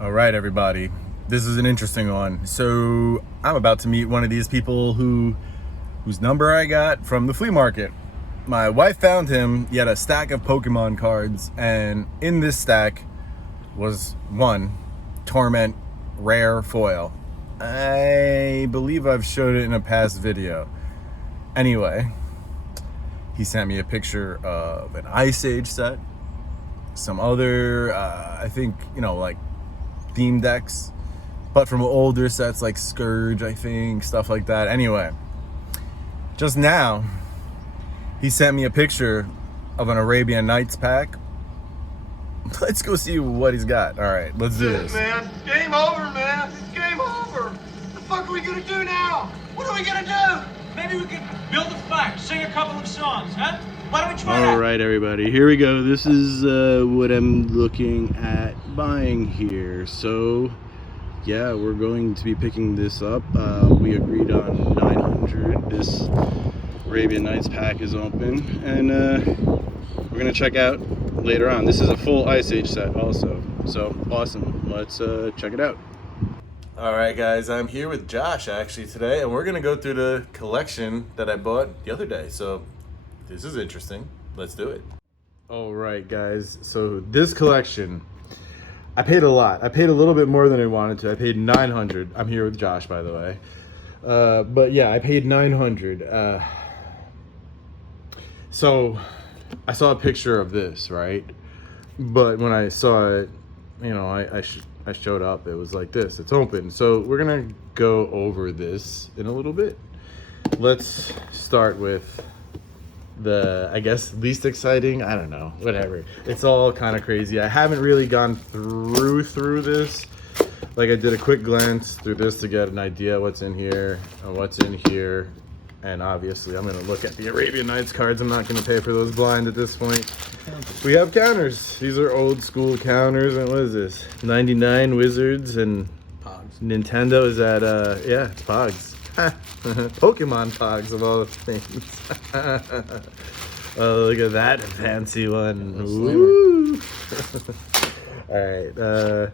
All right, everybody. This is an interesting one. So I'm about to meet one of these people whose number I got from the flea market. My wife found him. He had a stack of Pokemon cards, and in this stack was one Torment rare foil. I believe I've showed it in a past video. Anyway, he sent me a picture of an Ice Age set, some other, I think, like theme decks, but from older sets like Scourge, I think, stuff like that. Anyway, just now, he sent me a picture of an Arabian Nights pack. Let's go see what he's got. All right, let's do this. Man, game over, man. It's game over. What the fuck are we gonna do now? What are we gonna do? Maybe we could build a fire, sing a couple of songs, huh? Why don't we try that? All right, everybody, here we go. This is what I'm looking at buying here. So, yeah, we're going to be picking this up. We agreed on 900. This Arabian Nights pack is open, and we're gonna check out later on. This is a full Ice Age set also, so awesome. Let's check it out. All right, guys, I'm here with Josh actually today, and we're gonna go through the collection that I bought the other day. So this is interesting. Let's do it. All right, guys. So this collection, I paid a lot. I paid a little bit more than I wanted to. I paid 900. I'm here with Josh, by the way. But yeah, I paid 900. So I saw a picture of this, right? But when I saw it, I showed up. It was like this. It's open. So we're gonna go over this in a little bit. Let's start with the, I guess, least exciting. I don't know. Whatever. It's all kind of crazy. I haven't really gone through this. Like, I did a quick glance through this to get an idea what's in here and what's in here. And obviously, I'm going to look at the Arabian Nights cards. I'm not going to pay for those blind at this point. We have counters. These are old school counters. And what is this? 99 Wizards and Pogs. Nintendo is at, yeah, it's Pogs. Pokemon Pogs of all the things. Oh, look at that fancy one. Ooh. All right.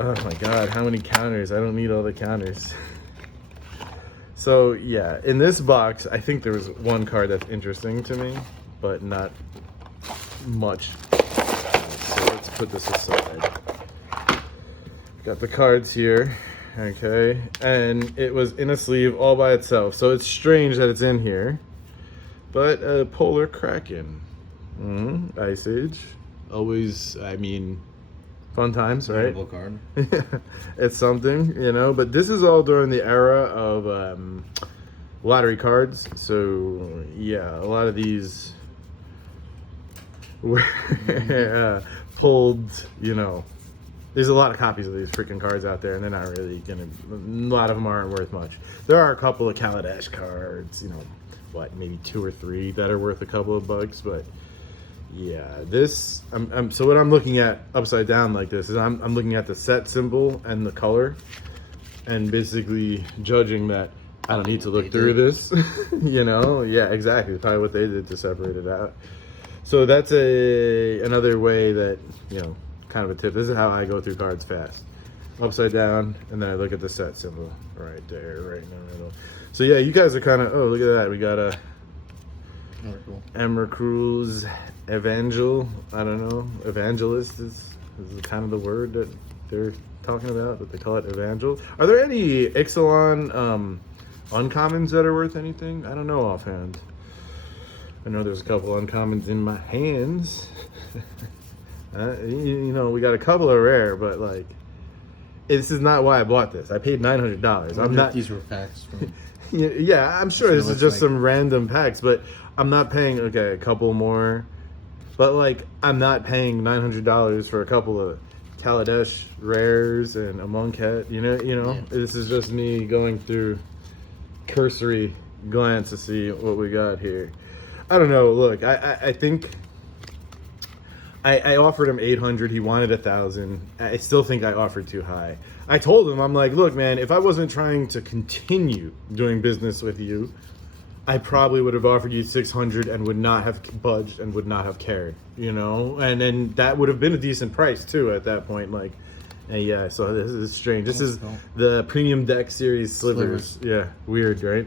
Oh my God, how many counters? I don't need all the counters. So yeah, in this box, I think there was one card that's interesting to me, but not much. So let's put this aside. Got the cards here. Okay, and it was in a sleeve all by itself, so it's strange that it's in here. But Polar Kraken, Ice Age, always, I mean, fun times, right? Card. It's something, but this is all during the era of lottery cards, so yeah, a lot of these were pulled, There's a lot of copies of these freaking cards out there, and they're not really a lot of them aren't worth much. There are a couple of Kaladesh cards, maybe 2 or 3 that are worth a couple of bucks, but yeah, this, so what I'm looking at upside down like this is I'm looking at the set symbol and the color, and basically judging that I don't need to look through this, Yeah, exactly, probably what they did to separate it out. So that's another way that, kind of a tip. This is how I go through cards fast. Upside down, and then I look at the set symbol right there, right in the middle. So yeah, you guys are kind of, oh, look at that. We got a Emrakul's Evangel. I don't know. Evangelist is kind of the word that they're talking about, but they call it Evangel. Are there any Ixalan uncommons that are worth anything? I don't know offhand. I know there's a couple uncommons in my hands. We got a couple of rare, but like, this is not why I bought this. I paid $900. I'm not. These were packs from. Yeah, I'm sure this is just some random packs, but I'm not paying. Okay, a couple more, but like, I'm not paying $900 for a couple of Kaladesh rares and a Monkhet. Yeah. This is just me going through cursory glance to see what we got here. I don't know. Look, I think. I offered him 800. He wanted 1,000. I still think I offered too high. I told him, I'm like, look, man, if I wasn't trying to continue doing business with you, I probably would have offered you 600 and would not have budged and would not have cared, And then that would have been a decent price too at that point. Like, And yeah, so this is strange. This is the premium deck series slivers. Yeah, weird, right?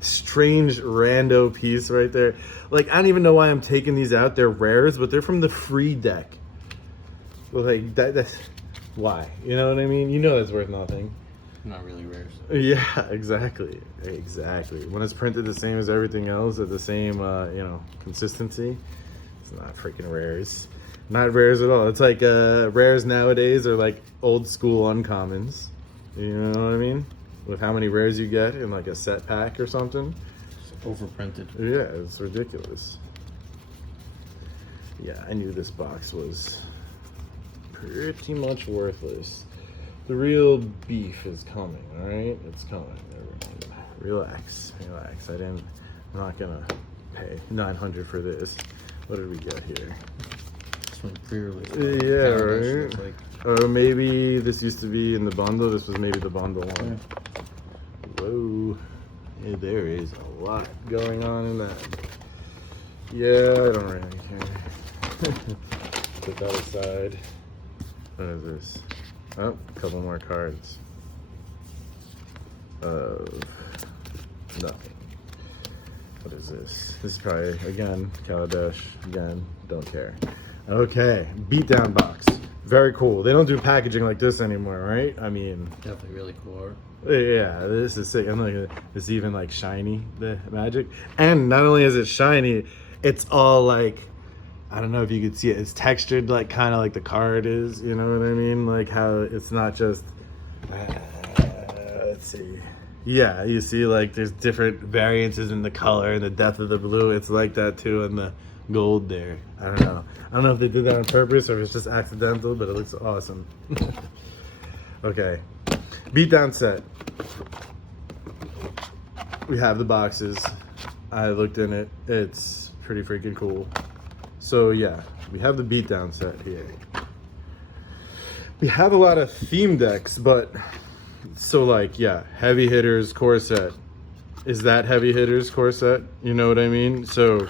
Strange rando piece right there. Like, I don't even know why I'm taking these out. They're rares, but they're from the free deck. Well, like that's why. You know what I mean? You know that's worth nothing. Not really rares. Yeah, exactly. Exactly. When it's printed the same as everything else at the same you know, consistency, it's not freaking rares. Not rares at all. It's like rares nowadays are like old school uncommons. You know what I mean? With how many rares you get in like a set pack or something. It's overprinted. Yeah, it's ridiculous. Yeah, I knew this box was pretty much worthless. The real beef is coming, all right? It's coming, everyone. Relax, relax. I'm not gonna pay $900 for this. What did we get here? This one pre-release. Yeah, right? Like. Or maybe this used to be in the bundle. This was maybe the bundle one. Yeah. Whoa. Yeah, there is a lot going on in that. Yeah, I don't really care. Put that aside. What is this? Oh, a couple more cards. Nothing. What is this? This is probably, again, Kaladesh. Again, don't care. Okay, Beatdown box. Very cool. They don't do packaging like this anymore, right? I mean... Definitely really cool art. Yeah, this is sick. I'm like, it's even like shiny, the magic. And not only is it shiny, it's all like... I don't know if you could see it. It's textured like kind of like the card is, you know what I mean? Like how it's not just, let's see. Yeah, you see like there's different variances in the color and the depth of the blue. It's like that too in the gold there. I don't know. I don't know if they did that on purpose or if it's just accidental, but it looks awesome. Okay, Beatdown set. We have the boxes. I looked in it. It's pretty freaking cool. So yeah, we have the Beatdown set here. We have a lot of theme decks, but so like, yeah, heavy hitters core set. Is that heavy hitters core set? You know what I mean? So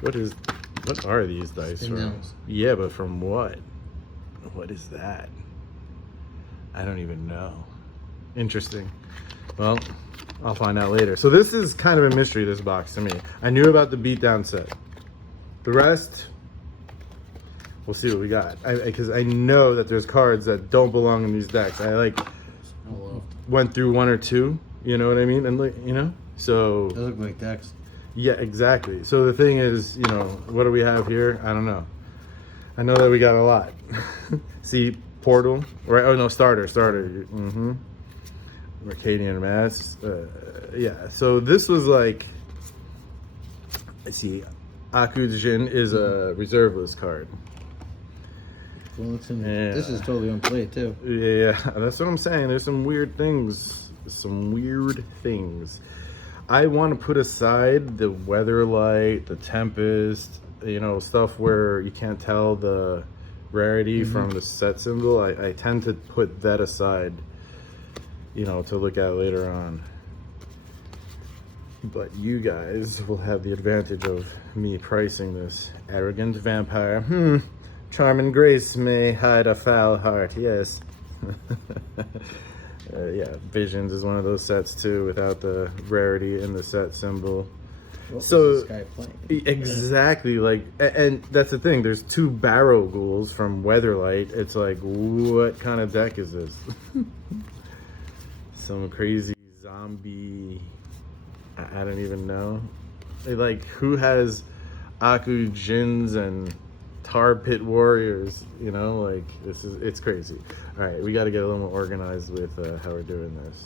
what are these dice from? Yeah, but from what? What is that? I don't even know. Interesting. Well, I'll find out later. So this is kind of a mystery, this box to me. I knew about the Beatdown set. The rest, we'll see what we got. Because I know that there's cards that don't belong in these decks. I like went through one or two, you know what I mean? And like, you know, so. They look like decks. Yeah, exactly. So the thing is, you know, what do we have here? I don't know. I know that we got a lot. See, Portal, right? Oh no, Starter. Mm-hmm. Mercadian Mass. Yeah. So this was like, I see. Akujin is a reserve list card. Well, this is totally unplayed too. Yeah, that's what I'm saying. There's some weird things. I want to put aside the Weatherlight, the Tempest, you know, stuff where you can't tell the rarity from the set symbol. I tend to put that aside, you know, to look at later on. But you guys will have the advantage of me pricing this. Arrogant vampire. Charm and grace may hide a foul heart. Yes. Yeah, Visions is one of those sets too, without the rarity in the set symbol. What so was this guy playing? Exactly, like, and that's the thing. There's two Barrow Ghouls from Weatherlight. It's like, what kind of deck is this? Some crazy zombie. I don't even know. Like, who has Aku Jins and Tar Pit Warriors? You know, like, it's crazy. All right, we got to get a little more organized with how we're doing this.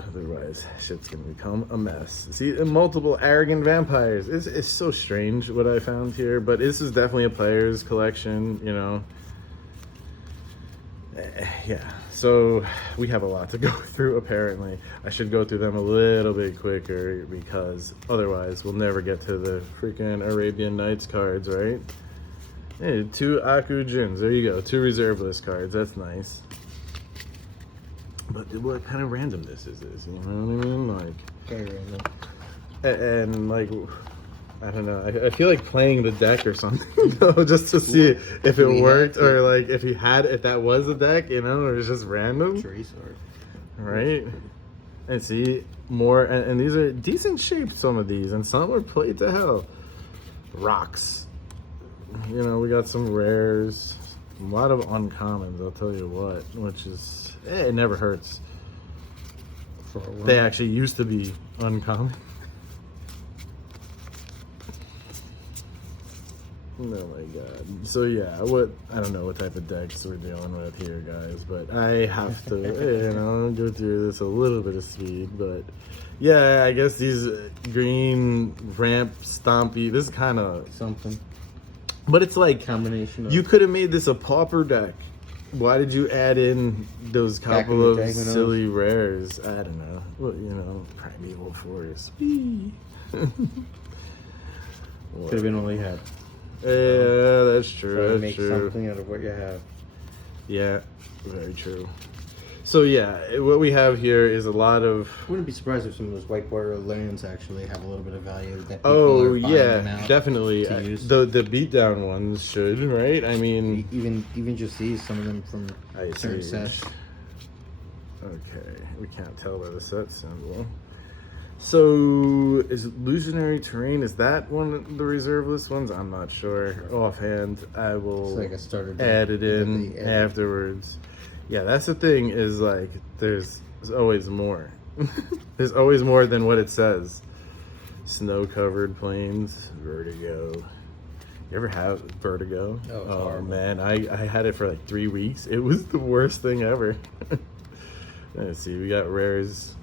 Otherwise, shit's gonna become a mess. See, multiple arrogant vampires. It's so strange what I found here, but this is definitely a player's collection, you know. Yeah, so we have a lot to go through apparently. I should go through them a little bit quicker because otherwise we'll never get to the freaking Arabian Nights cards, right? Hey, 2 Aku Jins, there you go, 2 reserve list cards, that's nice. But what kind of randomness is this, you know what I mean? Like, Very random. and like, I don't know. I feel like playing the deck or something, you know, just to see if it worked or like if that was a deck, you know, or it's just random. Right? And see more, and these are decent shaped, some of these, and some are played to hell. Rocks. You know, we got some rares, a lot of uncommons, I'll tell you what, which is, it never hurts. They actually used to be uncommon. Oh my god. So yeah, I don't know what type of decks we're dealing with here, guys, but I have to, you know, go through this a little bit of speed. But yeah, I guess these green ramp stompy, this is kind of Something. but it's like Combination of... you could have made this a pauper deck. Why did you add in those couple of silly rares? I don't know. Well, you know, Primeval Forest. Could have been all you had. Yeah, that's true. Try to That's make true. something out of what you have. Yeah, very true. So yeah, what we have here is a lot of. Wouldn't be surprised if some of those white border lands actually have a little bit of value. That people are buying them out definitely. to use. The beatdown ones should, right? I mean, even just these, some of them from certain Age. sets. Okay, we can't tell by the set symbol. So, is illusionary terrain? Is that one of the reserve list ones? I'm not sure. Offhand, I will It's like a starter deck add it that in they add. afterwards. Yeah, that's the thing. Is like there's always more. There's always more than what it says. Snow-covered plains, vertigo. You ever have vertigo? Oh, it's horrible. Man, I had it for like 3 weeks. It was the worst thing ever. Let's see, we got rares.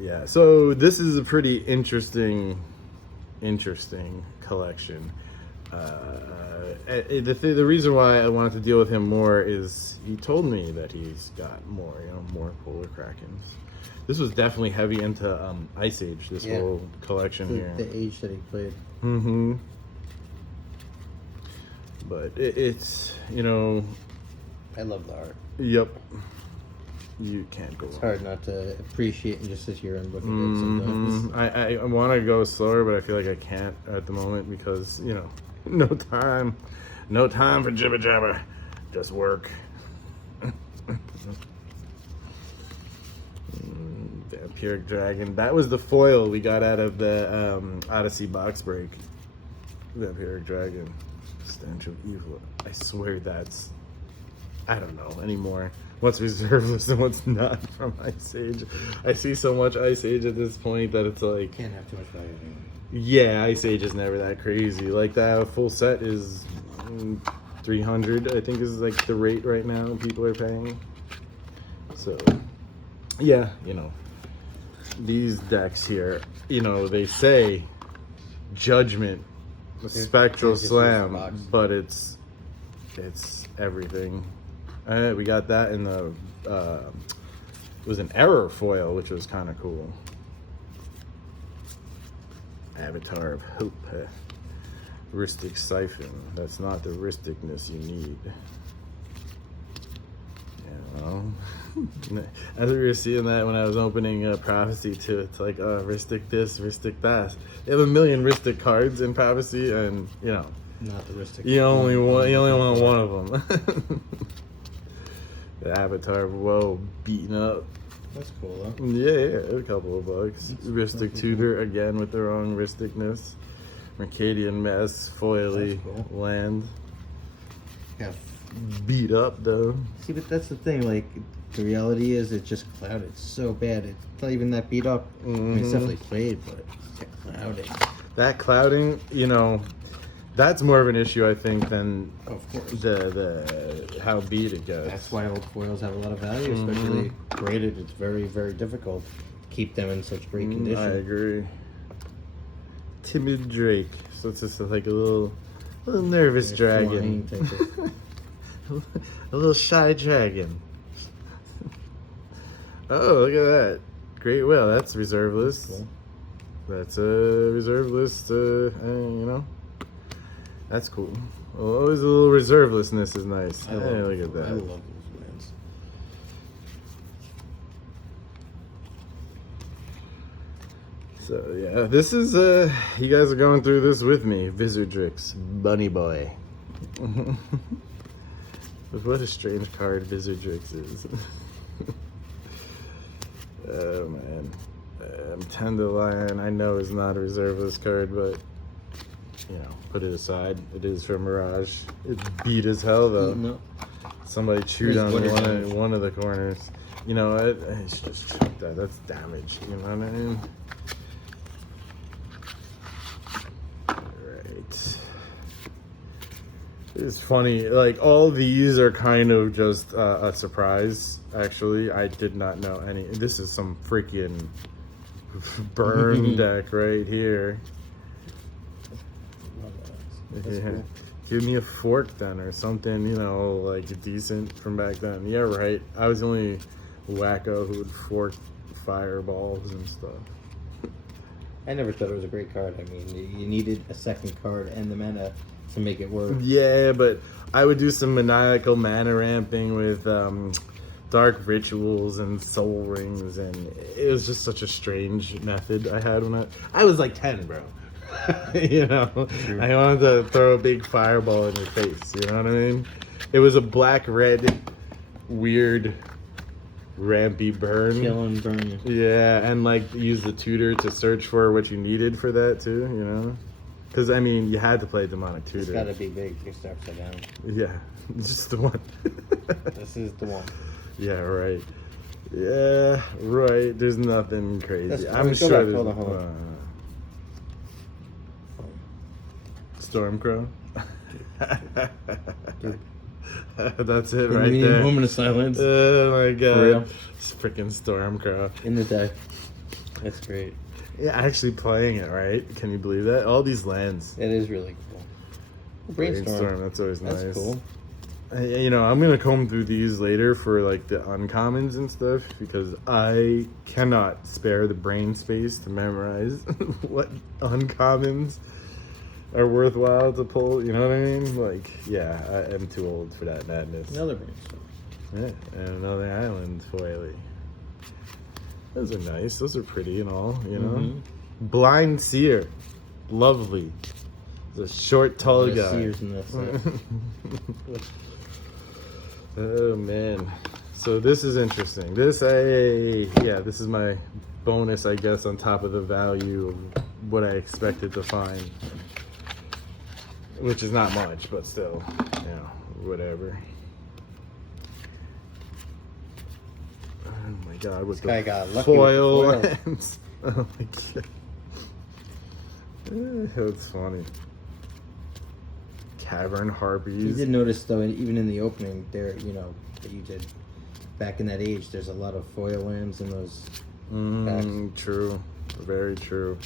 Yeah, so this is a pretty interesting collection. The reason why I wanted to deal with him more is he told me that he's got more, you know, more Polar Krakens. This was definitely heavy into Ice Age, this whole collection here. The age that he played. Mm-hmm. But it's, you know... I love the art. Yep. You can't go wrong. It's hard not to appreciate and just sit here and look at it sometimes. I want to go slower, but I feel like I can't at the moment because, you know, no time for jibber jabber, just work. Vampiric Dragon. That was the foil we got out of the Odyssey box break. Vampiric Dragon. Stench of Evil. I swear that's... I don't know anymore. What's reserve list and what's not from Ice Age. I see so much Ice Age at this point that it's like... Can't have too much value anymore. Yeah, Ice Age is never that crazy. Like that full set is 300, I think is like the rate right now people are paying. So, yeah, you know, these decks here, you know, they say Judgment, Spectral Slam, but it's everything. We got that in the, it was an error foil, which was kind of cool. Avatar of Hope. Rhystic Siphon. That's not the Rhysticness you need. You know? I thought we were seeing that when I was opening Prophecy too. It's like, Rhystic this, Rhystic that. They have a million Rhystic cards in Prophecy, and, you know, Not the Rhystic. you only want one of them. The Avatar of Woe beaten up. That's cool though. Yeah, a couple of bucks. Rhystic Tutor again with the wrong Rhysticness. Mercadian Mass foily land. Yeah. Beat up though. See, but that's the thing. Like, the reality is, it's just clouded. It's so bad. It's not even that beat up. I mean, it's definitely played, but it's clouded. That clouding, you know, that's more of an issue I think than Of course. the how beat it goes. That's why old foils have a lot of value, especially graded. It's very, very difficult to keep them in such great condition. I agree. Timid Drake. So it's just like a little nervous dragon. A little shy dragon. Oh, look at that. Great whale. That's reserve list. Cool. That's a reserve list, you know. That's cool. Well, always a little reservelessness is nice. I Look at that. I love those lands. So yeah, this is you guys are going through this with me. Vizardrix, Bunny Boy. What a strange card Vizardrix is. Oh man. Tenderlion, I know is not a reserveless card, but you know, put it aside. It is for Mirage. It's beat as hell though. No. Somebody chewed There's on damage. one of the corners. You know, it's just that's damage. You know what I mean? Alright. It's funny, like all these are kind of just a surprise. Actually, I did not know any. This is some freaking burn deck right here. That's Yeah. cool. Give me a fork then or something, you know, like decent from back then. Yeah, right. I was the only wacko who would fork fireballs and stuff. I never thought it was a great card. I mean, you needed a second card and the mana to make it work. Yeah, but I would do some maniacal mana ramping with dark rituals and soul rings, and it was just such a strange method I had when I was like 10, bro. You know, I wanted to throw a big fireball in your face. You know what I mean? It was a black-red, weird, rampy burn. Kill and burn. Yeah, and like use the tutor to search for what you needed for that too. You know, because I mean, you had to play demonic tutor. It's gotta be big. You start upside down. Yeah, just the one. This is the one. Yeah, right. Yeah, right. There's nothing crazy. That's- I'm go sure back, there's hold on. Stormcrow. That's it In right the there. moment of silence. Oh my For real? god. It's freaking Stormcrow. In the deck. That's great. Yeah, actually playing it, right? Can you believe that? All these lands. It is really cool. Brainstorm. That's always That's nice. cool. You know, I'm gonna comb through these later for like the uncommons and stuff because I cannot spare the brain space to memorize what uncommons are worthwhile to pull. You know what I mean? Like, yeah, I am too old for that madness. Another brainstorm. Yeah, and another island foily. Those are nice. Those are pretty and all. You know, Mhm. Blind Seer, lovely. The short, tall There's guy. seers in this set. Oh man, so this is interesting. This is my bonus, I guess, on top of the value of what I expected to find, which is not much, but still, you know, whatever. Oh my god, with This guy the got lucky with the foil foil. lands. Oh my god. That's funny. Cavern You harpies. did notice though, even in the opening there, you know, that you did back in that age, there's a lot of foil lands in those packs. True, very true.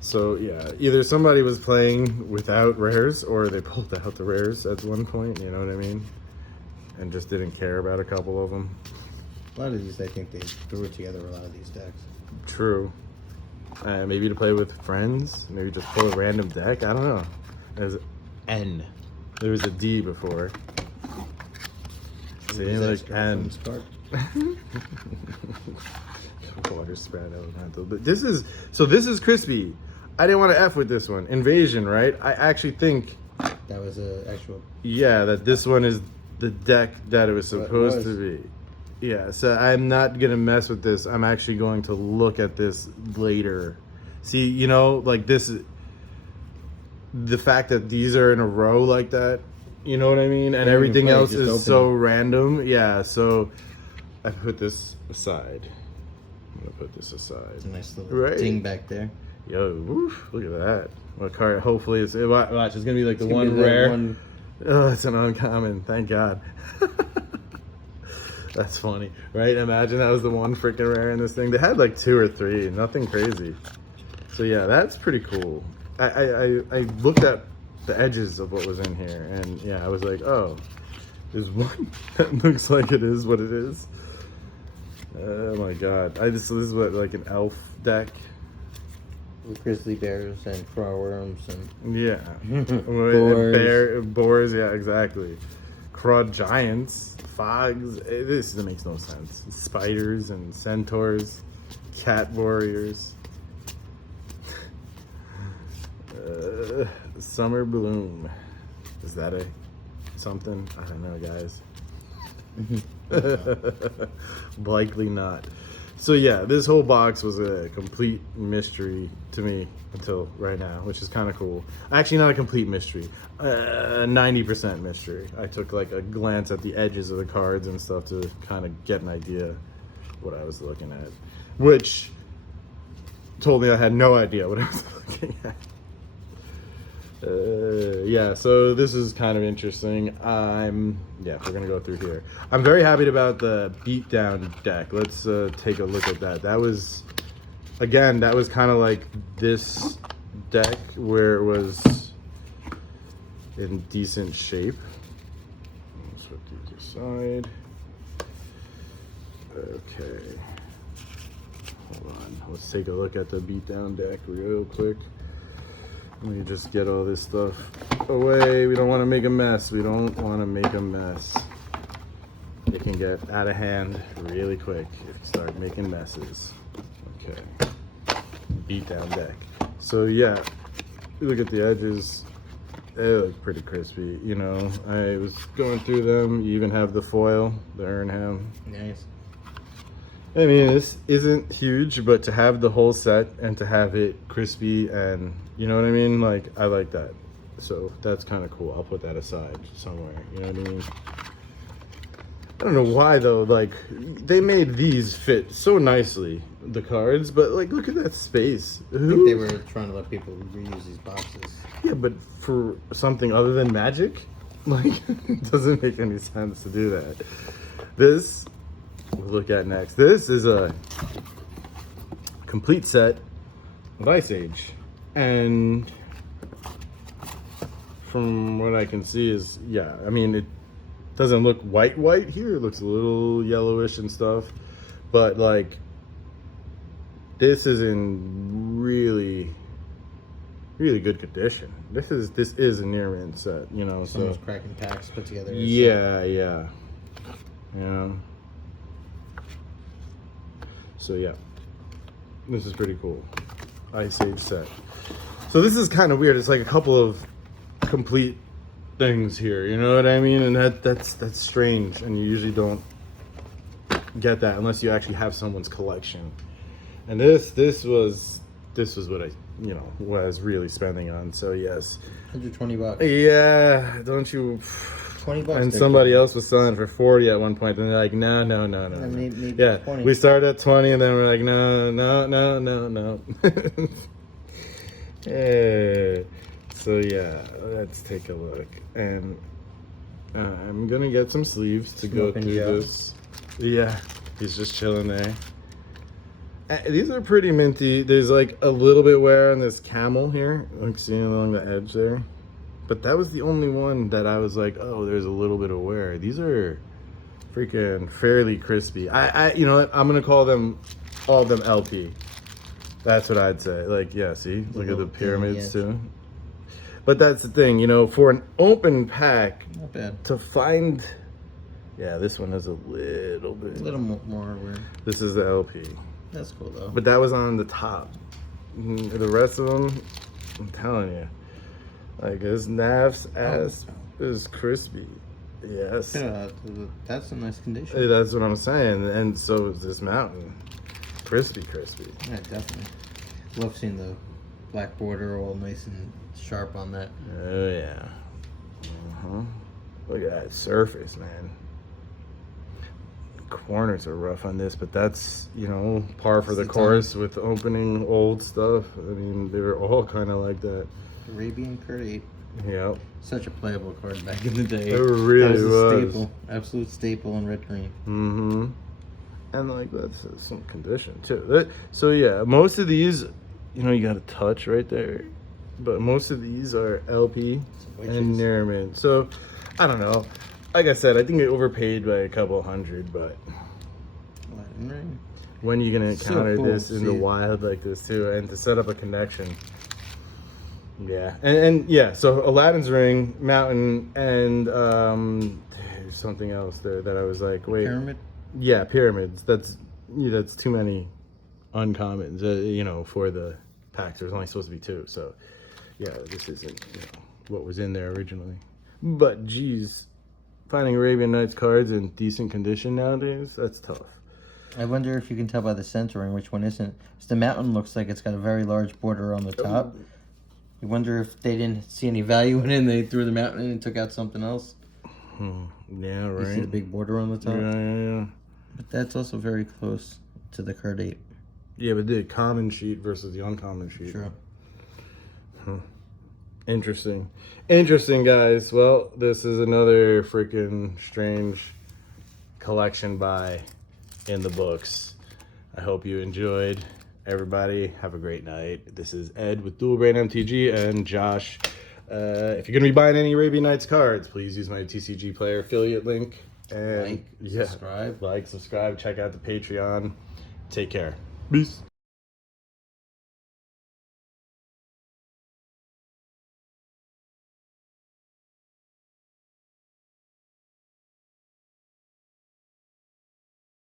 So yeah, either somebody was playing without rares or they pulled out the rares at one point, you know what I mean? And just didn't care about a couple of them. A lot of these, I think they threw it together, a lot of these decks. True. Maybe to play with friends, maybe just pull a random deck, I don't know. There's N. There was a D before. See, like N. Water spread elemental. But this is crispy. I didn't want to F with this one. Invasion, right? I actually think, That was a actual. yeah, that this one is the deck that it was supposed was. to be. Yeah, so I'm not gonna mess with this. I'm actually going to look at this later. See, you know, like this is the fact that these are in a row like that. You know what I mean? And Yeah, everything you can else play, is just so open random. Yeah, so I put this aside. I'm gonna put this aside. It's a nice little Right. ding back there. Yo, woof, look at that. What card? Hopefully it's watch. It's gonna be like the It's gonna one be the rare. one- Oh, it's an uncommon. Thank God. That's funny, right? Imagine that was the one freaking rare in this thing. They had like 2 or 3, nothing crazy. So yeah, that's pretty cool. I looked at the edges of what was in here, and yeah, I was like, oh, there's one that looks like it is what it is. Oh my God! This is what, like an elf deck. With grizzly bears and claw worms and Yeah. Boars. Boars, yeah, exactly. Crawd giants, fogs. This makes no sense. Spiders and centaurs, cat warriors. Summer Bloom. Is that a something? I don't know, guys. Likely not. So yeah, this whole box was a complete mystery to me until right now, which is kind of cool. Actually, not a complete mystery, 90% mystery. I took like a glance at the edges of the cards and stuff to kind of get an idea what I was looking at, which told me I had no idea what I was looking at. Yeah, so this is kind of interesting. Yeah, we're gonna go through here. I'm very happy about the Beatdown deck. Let's take a look at that. That was, again, that was kind of like this deck where it was in decent shape. Let's put these aside. Okay, hold on. Let's take a look at the Beatdown deck real quick. Let me just get all this stuff away. We don't want to make a mess. We don't want to make a mess. It can get out of hand really quick if you start making messes. Okay. Beatdown deck. So yeah, you look at the edges. They look pretty crispy. You know, I was going through them. You even have the foil, the Urnham. Nice. I mean, this isn't huge, but to have the whole set and to have it crispy and, you know what I mean? Like, I like that. So that's kind of cool. I'll put that aside somewhere. You know what I mean? I don't know why though. Like, they made these fit so nicely, the cards, but like, look at that space. I think they were trying to let people reuse these boxes. Yeah, but for something other than Magic, like, it doesn't make any sense to do that. This, we'll look at next. This is a complete set of Ice Age, and from what I can see is, yeah, I mean, it doesn't look white here. It looks a little yellowish and stuff, but like, this is in really good condition. This is a near mint set, you know. Someone's cracking packs put together. Yeah. So yeah, this is pretty cool. Ice Age set. So this is kind of weird. It's like a couple of complete things here, you know what I mean? And that's strange, and you usually don't get that unless you actually have someone's collection. And this was what I, you know, what I was really spending on. So yes, $120. yeah, don't you? $20. And somebody else was selling for 40 at one point, and they're like, no. Maybe Yeah, 20. we started at 20, and then we're like, no. Yeah. So yeah, let's take a look, and I'm gonna get some sleeves to go Smoking through Joe. this. Yeah, he's just chilling there. These are pretty minty. There's like a little bit wear on this camel here, like seeing along the edge there. But that was the only one that I was like, oh, there's a little bit of wear. These are freaking fairly crispy. I you know what? I'm gonna call them, all of them LP. That's what I'd say. Like, yeah, see, look at the pyramids too. But that's the thing, you know, for an open pack, Not bad. to find, yeah, this one has a little bit. A little more weird. This is the LP. That's cool though. But that was on the top. The rest of them, I'm telling you, like, his Nav's ass is crispy. Yes. Yeah, that's a nice condition. That's what I'm saying. And so is this mountain. Crispy. Yeah, definitely. Love seeing the black border all nice and sharp on that. Oh, yeah. Look at that surface, man. Corners are rough on this, but that's, you know, par for the course with opening old stuff. I mean, they were all kind of like that. Arabian Card 8. Yep. Such a playable card back in the day. It really that was. A was. staple. Absolute staple in red green. Mm-hmm. And like, that's some condition too. So yeah, most of these, you know, you got a touch right there, but most of these are LP and near mint. So I don't know. Like I said, I think I overpaid by a couple hundred, but when are you gonna encounter this in the wild like this too, and to set up a connection? Yeah, and yeah. So Aladdin's Ring, Mountain, and there's something else there that I was like, wait. Pyramid. Yeah, pyramids. That's too many uncommons, you know, for the packs. There's only supposed to be 2. So, Yeah, this isn't what was in there originally. But geez, finding Arabian Nights cards in decent condition nowadays, that's tough. I wonder if you can tell by the centering which one isn't. 'Cause the mountain looks like it's got a very large border on the top. You wonder if they didn't see any value in it and they threw the mountain in and took out something else. Yeah, right. You see the big border on the top? Yeah. But that's also very close to the card ape. Yeah, but the common sheet versus the uncommon sheet. Sure. Interesting, guys. Well, this is another freaking strange collection buy in the books. I hope you enjoyed. Everybody, have a great night. This is Ed with Dual Brain MTG and Josh. If you're gonna be buying any Arabian Nights cards, please use my TCG Player affiliate link. And Subscribe. Like, subscribe, check out the Patreon. Take care. Peace.